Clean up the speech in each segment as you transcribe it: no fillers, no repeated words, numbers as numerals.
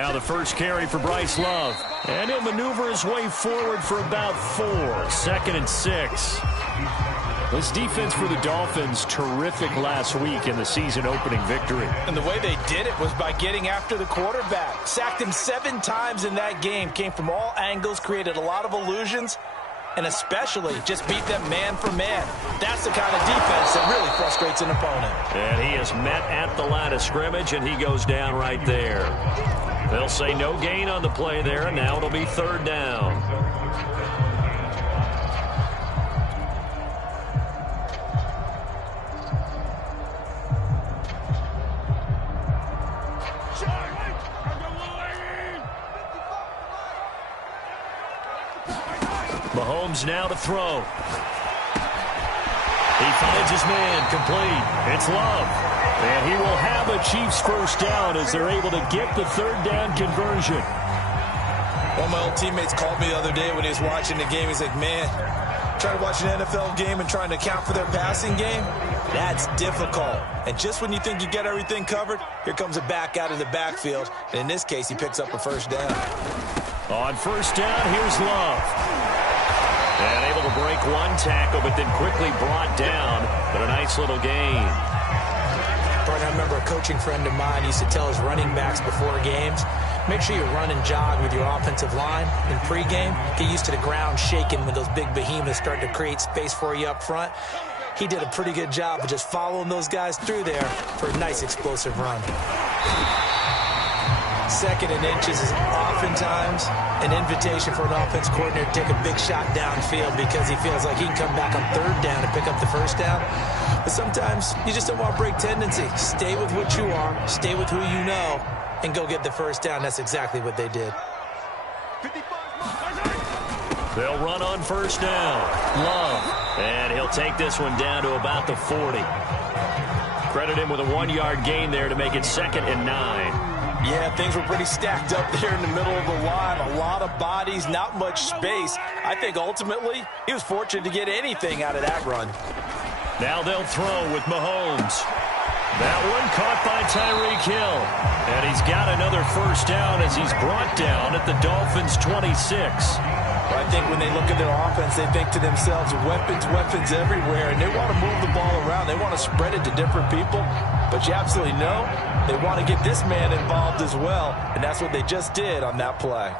Now the first carry for Bryce Love. And he'll maneuver his way forward for about 4. 2nd and 6. This defense for the Dolphins, terrific last week in the season-opening victory. And the way they did it was by getting after the quarterback. Sacked him 7 times in that game. Came from all angles, created a lot of illusions, and especially just beat them man for man. That's the kind of defense that really frustrates an opponent. And he is met at the line of scrimmage, and he goes down right there. They'll say no gain on the play there, and now it'll be 3rd down. Mahomes now to throw. He finds his man, complete. It's Love. And he will have a Chiefs first down as they're able to get the 3rd down conversion. One of my old teammates called me the other day when he was watching the game. He's like, man, trying to watch an NFL game and trying to account for their passing game, that's difficult. And just when you think you get everything covered, here comes a back out of the backfield. And in this case, he picks up a first down. On first down, here's Love. And able to break one tackle, but then quickly brought down. But a nice little gain. I remember a coaching friend of mine used to tell his running backs before games, make sure you run and jog with your offensive line in pregame. Get used to the ground shaking when those big behemoths start to create space for you up front. He did a pretty good job of just following those guys through there for a nice explosive run. 2nd and inches is oftentimes an invitation for an offense coordinator to take a big shot downfield because he feels like he can come back on 3rd down and pick up the first down. But sometimes you just don't want to break tendency. Stay with what you are, stay with who you know, and go get the first down. That's exactly what they did. They'll run on first down. Love. And he'll take this one down to about the 40. Credit him with a 1-yard gain there to make it 2nd and 9. Yeah, things were pretty stacked up there in the middle of the line. A lot of bodies, not much space. I think ultimately he was fortunate to get anything out of that run. Now they'll throw with Mahomes. That one caught by Tyreek Hill. And he's got another first down as he's brought down at the Dolphins' 26. I think when they look at their offense, they think to themselves, weapons, weapons everywhere, and they want to move the ball around. They want to spread it to different people. But you absolutely know they want to get this man involved as well, and that's what they just did on that play.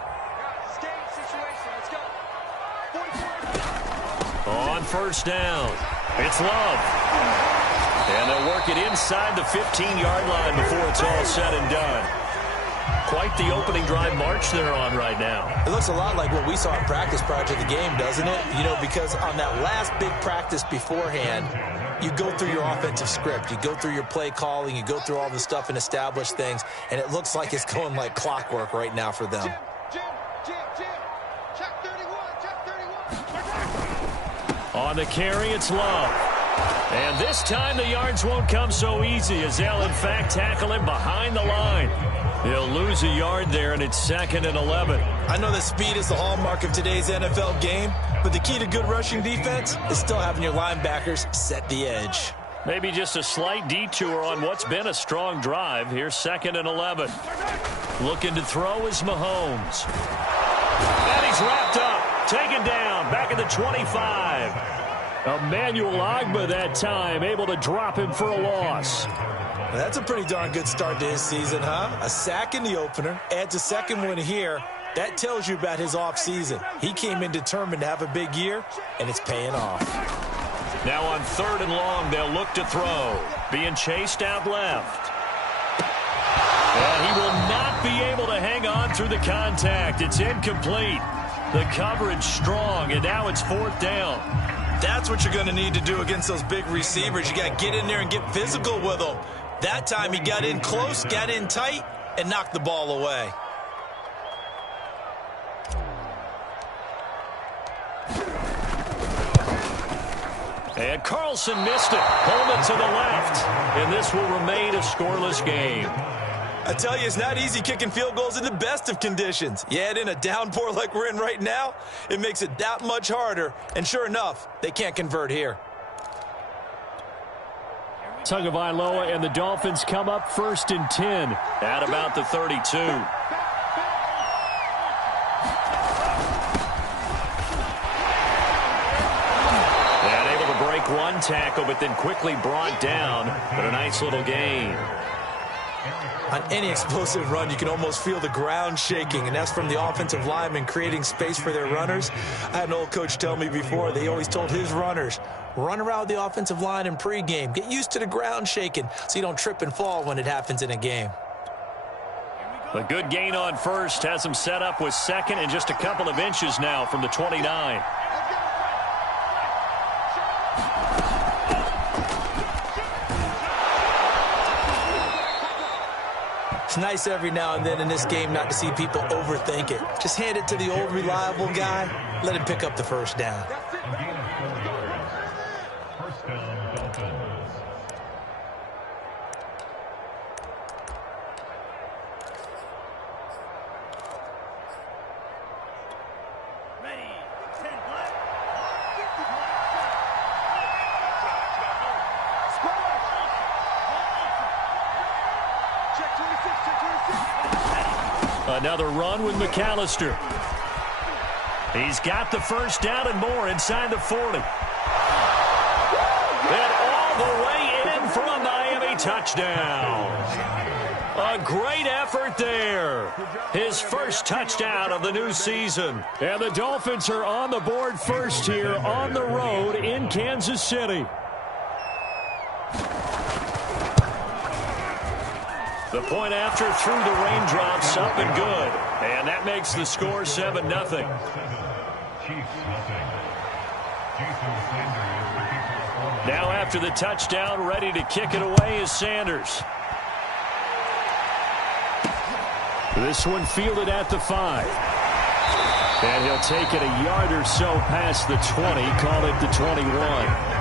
On first down, it's Love. And they'll work it inside the 15-yard line before it's all said and done. Quite the opening drive march they're on right now. It looks a lot like what we saw in practice prior to the game, doesn't it? You know, because on that last big practice beforehand, you go through your offensive script. You go through your play calling. You go through all the stuff and establish things. And it looks like it's going like clockwork right now for them. On the carry, it's Love. And this time the yards won't come so easy as they'll, in fact, tackle him behind the line. He'll lose a yard there, and it's 2nd and 11. I know that speed is the hallmark of today's NFL game, but the key to good rushing defense is still having your linebackers set the edge. Maybe just a slight detour on what's been a strong drive. Here's 2nd and 11. Looking to throw is Mahomes. And he's wrapped up, taken down, back at the 25. Emmanuel Ogbah that time, able to drop him for a loss. That's a pretty darn good start to his season, huh? A sack in the opener, adds a second one here. That tells you about his offseason. He came in determined to have a big year, and it's paying off. Now on 3rd and long, they'll look to throw. Being chased out left. And he will not be able to hang on through the contact. It's incomplete. The coverage strong, and now it's 4th down. That's what you're going to need to do against those big receivers. You got to get in there and get physical with them. That time he got in close, got in tight, and knocked the ball away. And Carlson missed it. Pullman to the left. And this will remain a scoreless game. I tell you, it's not easy kicking field goals in the best of conditions. You add in a downpour like we're in right now, it makes it that much harder. And sure enough, they can't convert here. Tagovailoa and the Dolphins come up 1st and 10 at about the 32. run tackle, but then quickly brought down. But a nice little gain. On any explosive run, you can almost feel the ground shaking, and that's from the offensive linemen creating space for their runners. I had an old coach tell me before, they always told his runners, run around the offensive line in pregame. Get used to the ground shaking so you don't trip and fall when it happens in a game. A good gain on first has him set up with second and just a couple of inches now from the 29. It's nice every now and then in this game not to see people overthink it. Just hand it to the old reliable guy. Let him pick up the first down. First down, Dolphins. Ready, 10 black. Check 26, check 26. Another run with McAllister. He's got the first down and more inside the 40. And all the way in for a Miami touchdown. A great effort there. His first touchdown of the new season. And the Dolphins are on the board first here on the road in Kansas City. The point after through the raindrops up and good. And that makes the score 7-0. Now after the touchdown, ready to kick it away is Sanders. This one fielded at the 5. And he'll take it a yard or so past the 20, call it the 21.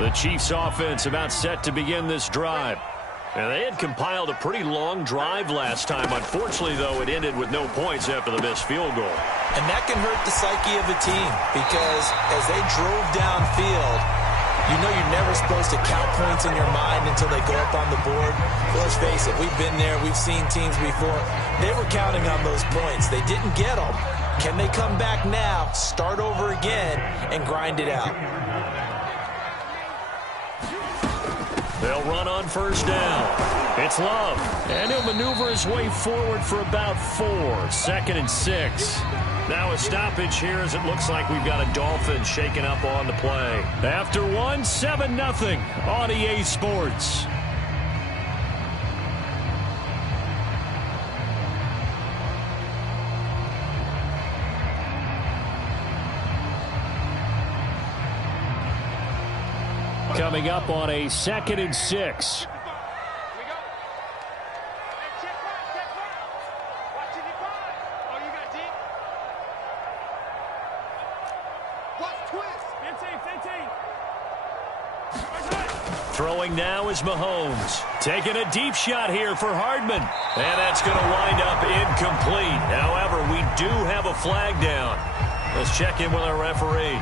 The Chiefs offense about set to begin this drive. And they had compiled a pretty long drive last time. Unfortunately, though, it ended with no points after the missed field goal. And that can hurt the psyche of a team because as they drove downfield, you know you're never supposed to count points in your mind until they go up on the board. Well, let's face it, we've been there. We've seen teams before. They were counting on those points. They didn't get them. Can they come back now, start over again, and grind it out? They'll run on first down. It's Love. And he'll maneuver his way forward for about 4. 2nd and 6. Now a stoppage here as it looks like we've got a Dolphin shaking up on the play. After 1, 7-0 on EA Sports. Coming up on a 2nd and 6. Throwing now is Mahomes. Taking a deep shot here for Hardman. And that's going to wind up incomplete. However, we do have a flag down. Let's check in with our referee.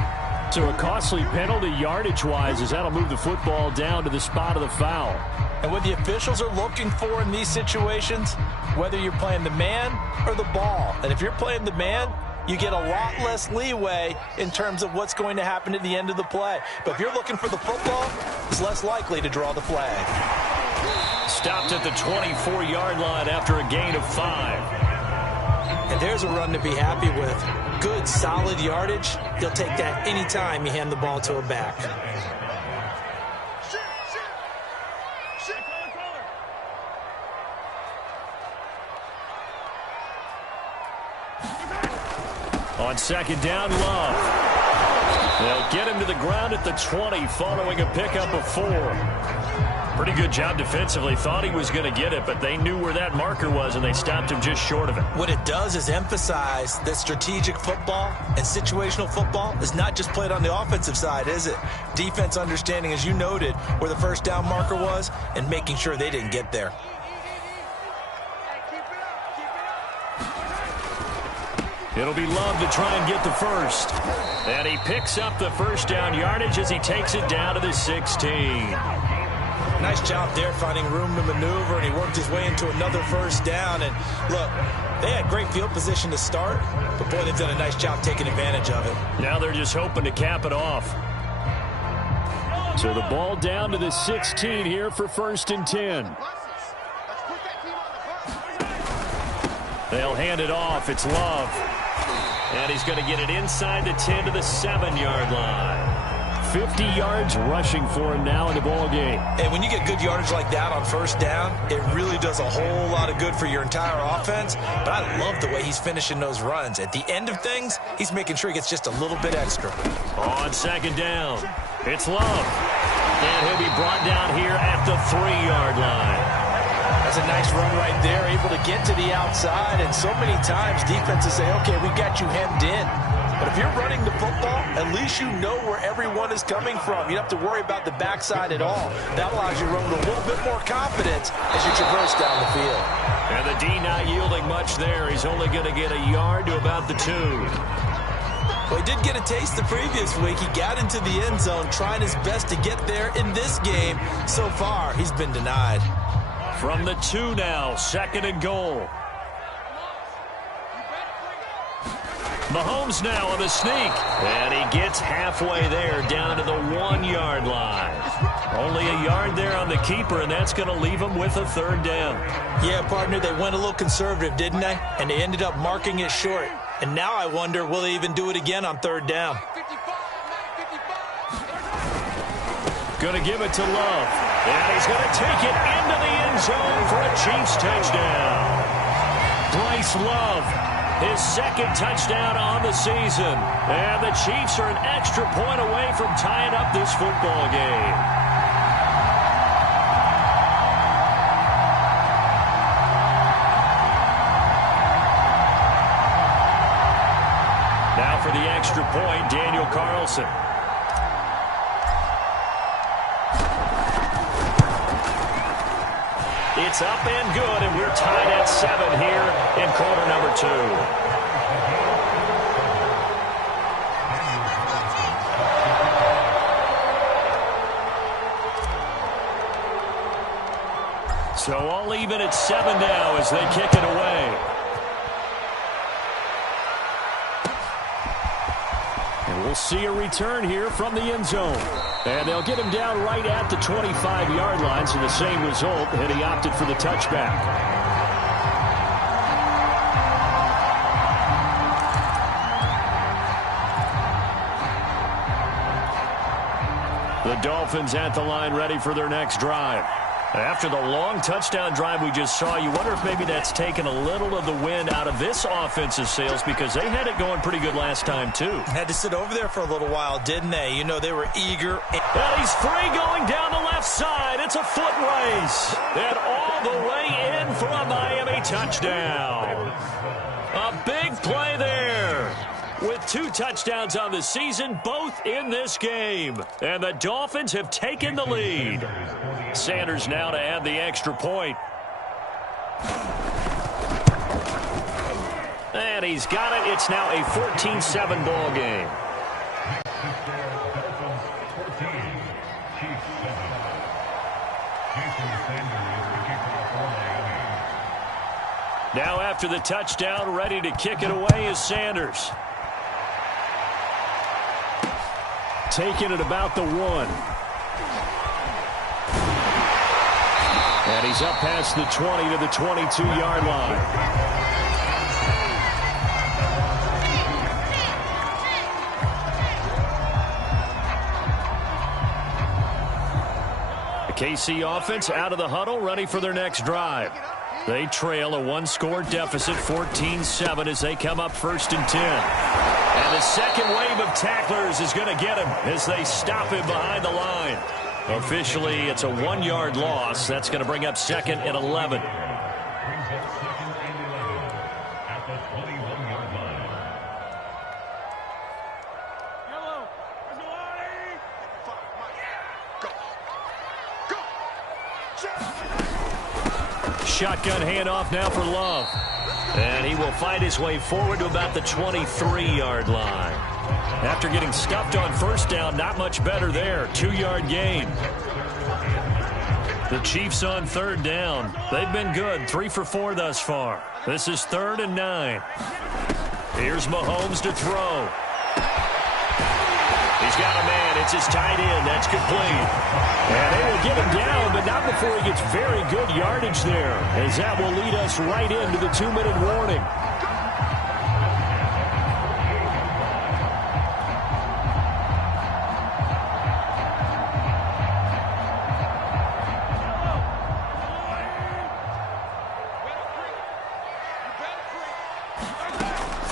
So a costly penalty yardage-wise as that'll move the football down to the spot of the foul. And what the officials are looking for in these situations, whether you're playing the man or the ball. And if you're playing the man, you get a lot less leeway in terms of what's going to happen at the end of the play. But if you're looking for the football, it's less likely to draw the flag. Stopped at the 24-yard line after a gain of 5. And there's a run to be happy with. Good, solid yardage. He'll take that anytime you hand the ball to a back. On 2nd down, Love. They'll get him to the ground at the 20 following a pickup of 4. Pretty good job defensively. Thought he was going to get it, but they knew where that marker was, and they stopped him just short of it. What it does is emphasize that strategic football and situational football is not just played on the offensive side, is it? Defense understanding, as you noted, where the first down marker was and making sure they didn't get there. It'll be Love to try and get the first. And he picks up the first down yardage as he takes it down to the 16. Nice job there finding room to maneuver, and he worked his way into another first down. And look, they had great field position to start, but boy, they've done a nice job taking advantage of it. Now they're just hoping to cap it off. So the ball down to the 16 here for 1st and 10. They'll hand it off. It's Love. And he's going to get it inside the 10 to the 7-yard line. 50 yards rushing for him now in the ball game. And when you get good yardage like that on first down, it really does a whole lot of good for your entire offense. But I love the way he's finishing those runs. At the end of things, he's making sure he gets just a little bit extra. On 2nd down, it's Love. And he'll be brought down here at the 3-yard line. That's a nice run right there, able to get to the outside. And so many times defenses say, okay, we got you hemmed in. But if you're running the football, at least you know where everyone is coming from. You don't have to worry about the backside at all. That allows you to run with a little bit more confidence as you traverse down the field. And the D not yielding much there. He's only going to get a yard to about the 2. Well, he did get a taste the previous week. He got into the end zone, trying his best to get there in this game. So far, he's been denied. From the 2 now, 2nd and goal. Mahomes now on the sneak. And he gets halfway there down to the 1-yard line. Only a yard there on the keeper, and that's going to leave him with a 3rd down. Yeah, partner, they went a little conservative, didn't they? And they ended up marking it short. And now I wonder, will they even do it again on 3rd down? Going to give it to Love. And he's going to take it into the end zone for a Chiefs touchdown. Bryce Love, his 2nd touchdown on the season. And the Chiefs are an extra point away from tying up this football game. Now for the extra point, Daniel Carlson. It's up and good, and we're tied at 7 here in quarter number 2. So all even at 7 now as they kick it away. And we'll see a return here from the end zone. And they'll get him down right at the 25-yard line, so the same result, and he opted for the touchback. The Dolphins at the line ready for their next drive. After the long touchdown drive we just saw, you wonder if maybe that's taken a little of the wind out of this offensive sails, because they had it going pretty good last time, too. Had to sit over there for a little while, didn't they? You know, they were eager. And he's free going down the left side. It's a foot race. And all the way in for a Miami touchdown. A big play there. With 2 touchdowns on the season, both in this game. And the Dolphins have taken the lead. Sanders now to add the extra point. And he's got it. It's now a 14-7 ball game. Now after the touchdown, ready to kick it away is Sanders. Taking it about the 1. And he's up past the 20 to the 22-yard line. The KC offense out of the huddle, ready for their next drive. They trail a 1-score deficit, 14-7, as they come up 1st and 10. And the second wave of tacklers is going to get him as they stop him behind the line. Officially, it's a 1-yard loss. That's going to bring up 2nd and 11. Shotgun handoff now for Love. And he will find his way forward to about the 23-yard line. After getting stuffed on 1st down, not much better there. 2-yard gain. The Chiefs on third down. They've been good, 3 for 4 thus far. This is 3rd and 9. Here's Mahomes to throw. He's got a man. It's his tight end. That's complete. And they will get him down, but not before he gets very good yardage there, as that will lead us right into the 2-minute warning.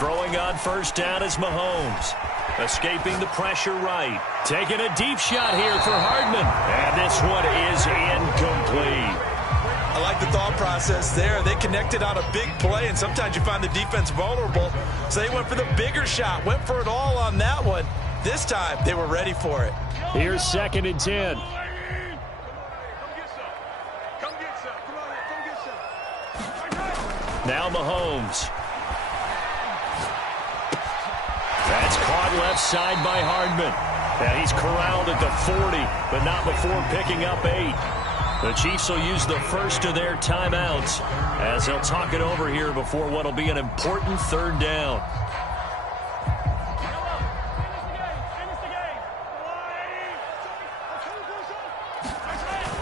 Throwing on first down is Mahomes. Escaping the pressure right. Taking a deep shot here for Hardman. And this one is incomplete. I like the thought process there. They connected on a big play, and sometimes you find the defense vulnerable. So they went for the bigger shot. Went for it all on that one. This time, they were ready for it. Here's 2nd and 10. Now Mahomes. That's caught left side by Hardman. And he's corralled at the 40, but not before picking up 8. The Chiefs will use the first of their timeouts as they'll talk it over here before what will be an important 3rd down.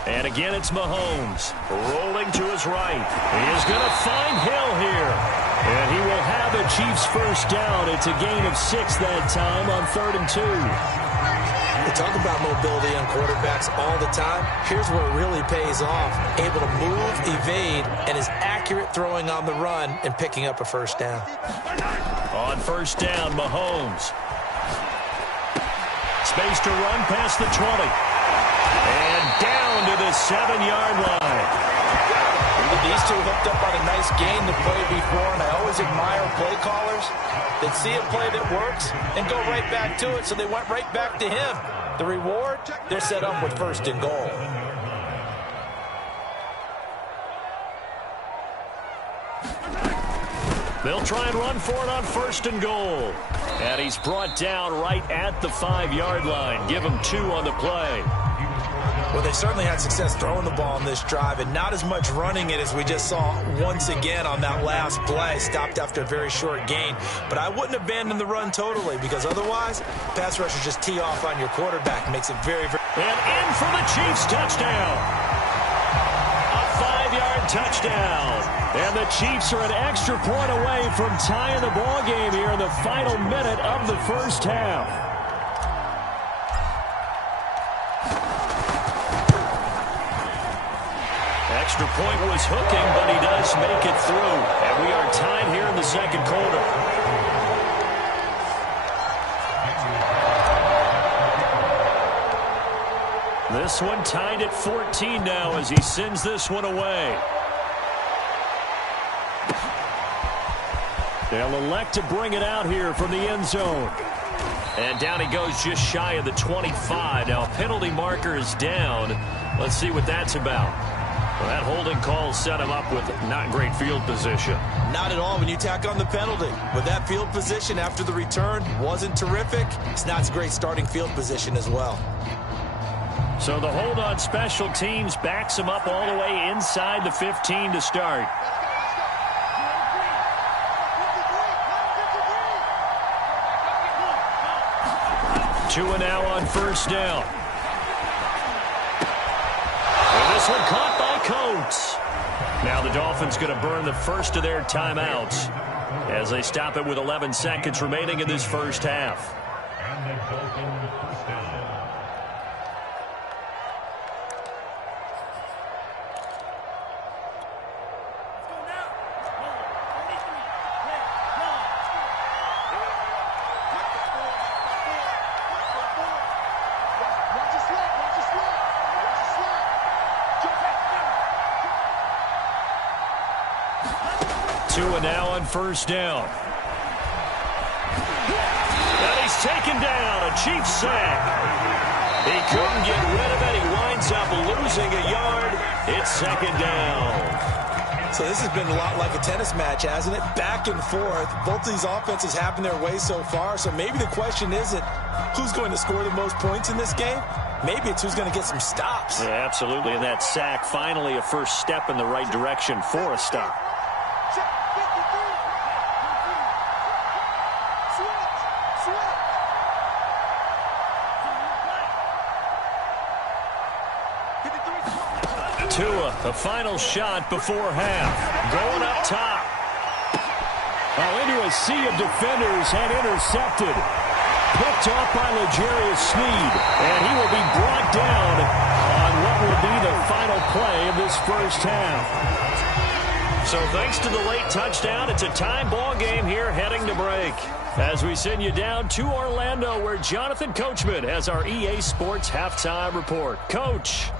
And again, it's Mahomes rolling to his right. He is going to find Hill here. And he will have a Chiefs first down. It's a gain of 6 that time on 3rd and 2. We talk about mobility on quarterbacks all the time. Here's where it really pays off. Able to move, evade, and is accurate throwing on the run and picking up a first down. On first down, Mahomes. Space to run past the 20. And down to the 7-yard line. These two hooked up on a nice game to play before, and I always admire play callers that see a play that works and go right back to it, so they went right back to him. The reward, they're set up with 1st and goal. They'll try and run for it on 1st and goal. And he's brought down right at the 5-yard line. Give him 2 on the play. Well, they certainly had success throwing the ball on this drive, and not as much running it as we just saw once again on that last play. Stopped after a very short gain. But I wouldn't abandon the run totally, because otherwise, pass rushers just tee off on your quarterback. Makes it very, very... And in for the Chiefs touchdown. A 5-yard touchdown. And the Chiefs are an extra point away from tying the ball game here in the final minute of the first half. Extra point was hooking, but he does make it through. And we are tied here in the 2nd quarter. This one tied at 14 now as he sends this one away. They'll elect to bring it out here from the end zone. And down he goes just shy of the 25. Now a penalty marker is down. Let's see what that's about. Well, that holding call set him up with not great field position. Not at all when you tack on the penalty. With that field position after the return wasn't terrific. It's not a great starting field position as well. So the hold on special teams backs him up all the way inside the 15 to start. 2 now on first down. And this one caught by Coates. Now the Dolphins going to burn the first of their timeouts as they stop it with 11 seconds remaining in this first half. And the Dolphins first down. Now on first down. And he's taken down. A Chiefs sack. He couldn't get rid of it. He winds up losing a yard. It's 2nd down. So this has been a lot like a tennis match, hasn't it? Back and forth. Both of these offenses having their way so far. So maybe the question isn't who's going to score the most points in this game. Maybe it's who's going to get some stops. Yeah, absolutely. And that sack, finally a first step in the right direction for a stop. Tua, the final shot before half. Going up top. Into a sea of defenders and intercepted. Picked off by L'Jarius Sneed. And he will be brought down on what will be the final play of this first half. So thanks to the late touchdown, it's a tie ball game here heading to break. As we send you down to Orlando, where Jonathan Coachman has our EA Sports halftime report. Coach.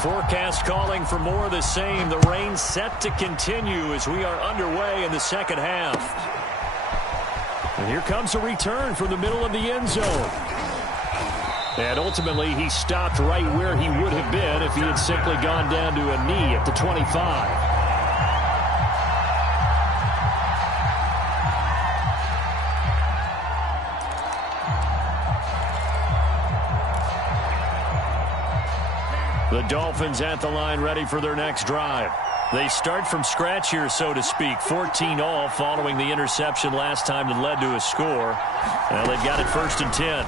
Forecast calling for more of the same. The rain set to continue as we are underway in the second half. And here comes a return from the middle of the end zone. And ultimately, he stopped right where he would have been if he had simply gone down to a knee at the 25. The Dolphins at the line ready for their next drive. They start from scratch here, so to speak. 14-all following the interception last time that led to a score. Well, they've got it 1st and 10.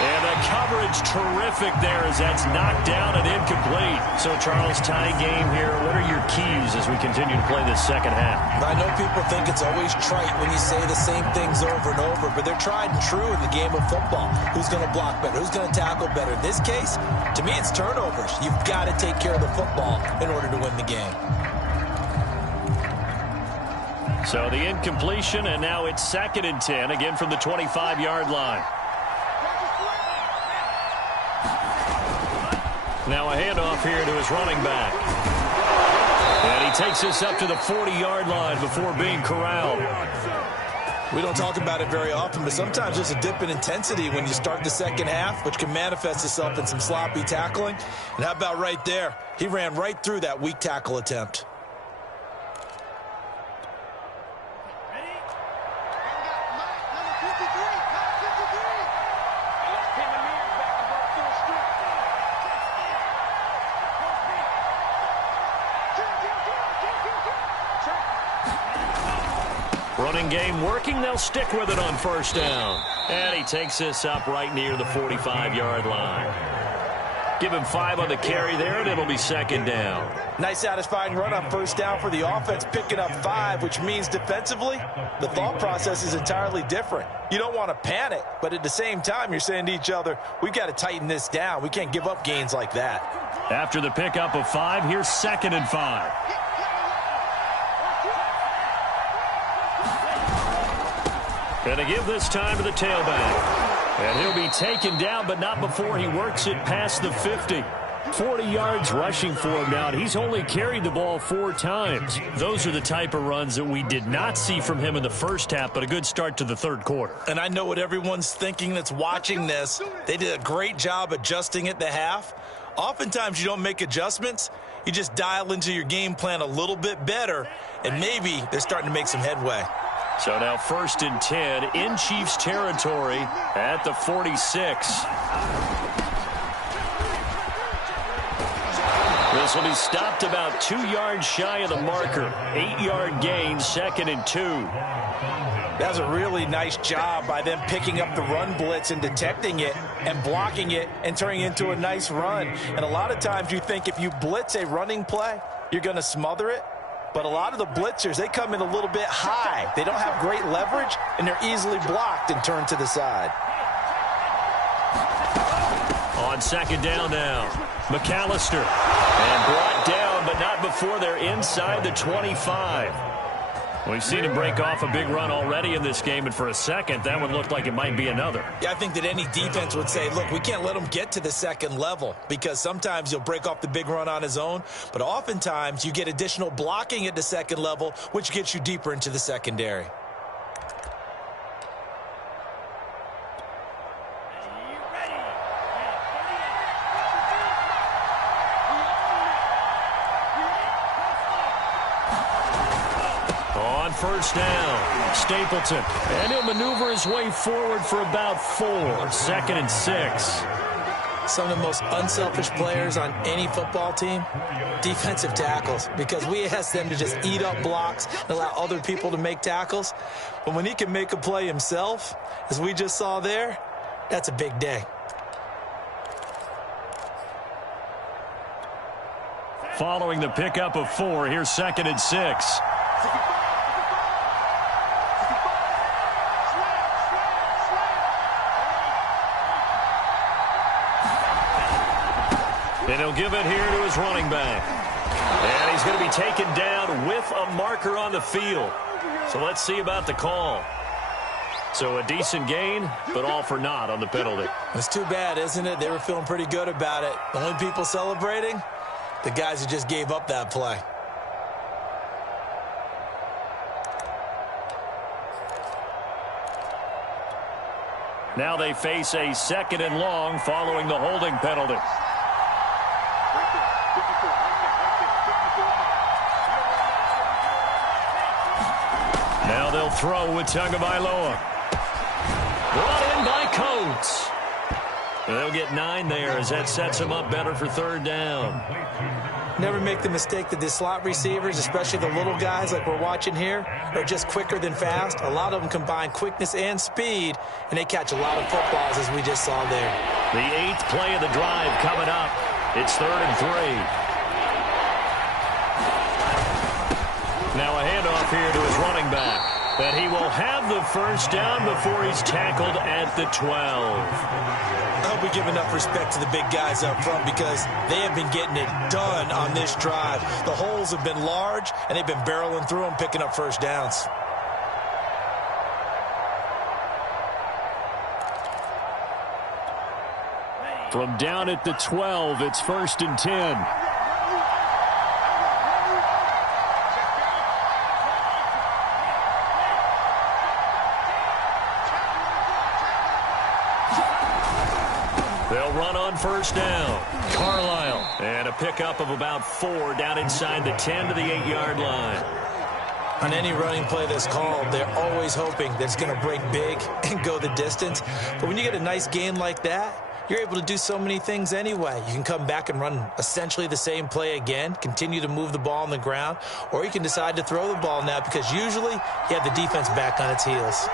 And the coverage terrific there as that's knocked down and incomplete. So, Charles, tie game here. What are your keys as we continue to play this second half? I know people think it's always trite when you say the same things over and over, but they're tried and true in the game of football. Who's going to block better? Who's going to tackle better? In this case, to me, it's turnovers. You've got to take care of the football in order to win the game. So the incompletion, and now it's 2nd and 10, again from the 25-yard line. Now a handoff here to his running back. And he takes this up to the 40-yard line before being corralled. We don't talk about it very often, but sometimes there's a dip in intensity when you start the second half, which can manifest itself in some sloppy tackling. And how about right there? He ran right through that weak tackle attempt. Running game working. They'll stick with it on 1st down. And he takes this up right near the 45-yard line. Give him 5 on the carry there, and it'll be 2nd down. Nice satisfying run on 1st down for the offense, picking up 5, which means defensively, the thought process is entirely different. You don't want to panic, but at the same time, you're saying to each other, we've got to tighten this down. We can't give up gains like that. After the pickup of 5, here's 2nd and 5. Gonna give this time to the tailback. And he'll be taken down, but not before he works it past the 50. 40 yards rushing for him now, and he's only carried the ball 4 times. Those are the type of runs that we did not see from him in the first half, but a good start to the 3rd quarter. And I know what everyone's thinking that's watching this. They did a great job adjusting at the half. Oftentimes you don't make adjustments. You just dial into your game plan a little bit better, and maybe they're starting to make some headway. So now 1st and 10 in Chiefs territory at the 46. This will be stopped about 2 yards shy of the marker. 8-yard gain, 2nd and 2. That's a really nice job by them picking up the run blitz and detecting it and blocking it and turning it into a nice run. And a lot of times you think if you blitz a running play, you're going to smother it. But a lot of the blitzers, they come in a little bit high. They don't have great leverage, and they're easily blocked and turned to the side. On 2nd down now, McAllister. And brought down, but not before they're inside the 25. We've seen him break off a big run already in this game, and for a second, that would look like it might be another. Yeah, I think that any defense would say, look, we can't let him get to the 2nd level, because sometimes he'll break off the big run on his own, but oftentimes you get additional blocking at the 2nd level, which gets you deeper into the secondary. On first down, Stapleton. And he'll maneuver his way forward for about 4. 2nd and 6. Some of the most unselfish players on any football team, defensive tackles, because we ask them to just eat up blocks and allow other people to make tackles. But when he can make a play himself, as we just saw there, that's a big day. Following the pickup of 4, here's 2nd and 6. And he'll give it here to his running back. And he's going to be taken down with a marker on the field. So let's see about the call. So a decent gain, but all for naught on the penalty. It's too bad, isn't it? They were feeling pretty good about it. The only people celebrating, the guys who just gave up that play. Now they face a 2nd and long following the holding penalty. Now they'll throw with Tagovailoa. Brought in by Coates. They'll get 9 there as that sets them up better for 3rd down. Never make the mistake that the slot receivers, especially the little guys like we're watching here, are just quicker than fast. A lot of them combine quickness and speed, and they catch a lot of footballs as we just saw there. The 8th play of the drive coming up. It's 3rd and 3. Now a handoff here to his running back. But he will have the first down before he's tackled at the 12. I hope we give enough respect to the big guys up front because they have been getting it done on this drive. The holes have been large, and they've been barreling through them, picking up first downs. From down at the 12, it's 1st and 10. They'll run on first down. Carlisle. And a pickup of about 4 down inside the 10 to the 8-yard line. On any running play that's called, they're always hoping that it's going to break big and go the distance. But when you get a nice gain like that, you're able to do so many things anyway. You can come back and run essentially the same play again, continue to move the ball on the ground, or you can decide to throw the ball now because usually you have the defense back on its heels.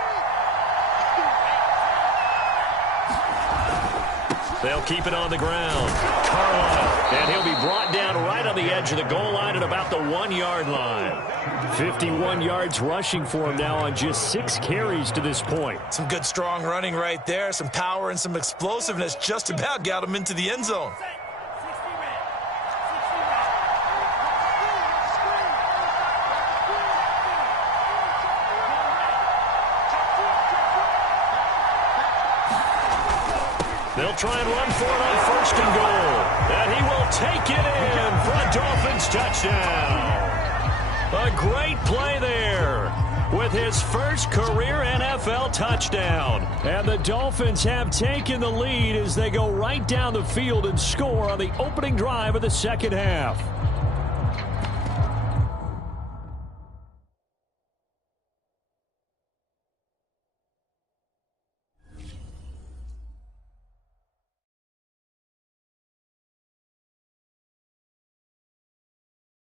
They'll keep it on the ground. Carlisle. And he'll be brought down right on the edge of the goal line at about the 1-yard line. 51 yards rushing for him now on just 6 carries to this point. Some good, strong running right there. Some power and some explosiveness just about got him into the end zone. They'll try and run for it on 1st and goal. And he will take it in for a Dolphins touchdown. A great play there with his first career NFL touchdown. And the Dolphins have taken the lead as they go right down the field and score on the opening drive of the 2nd half.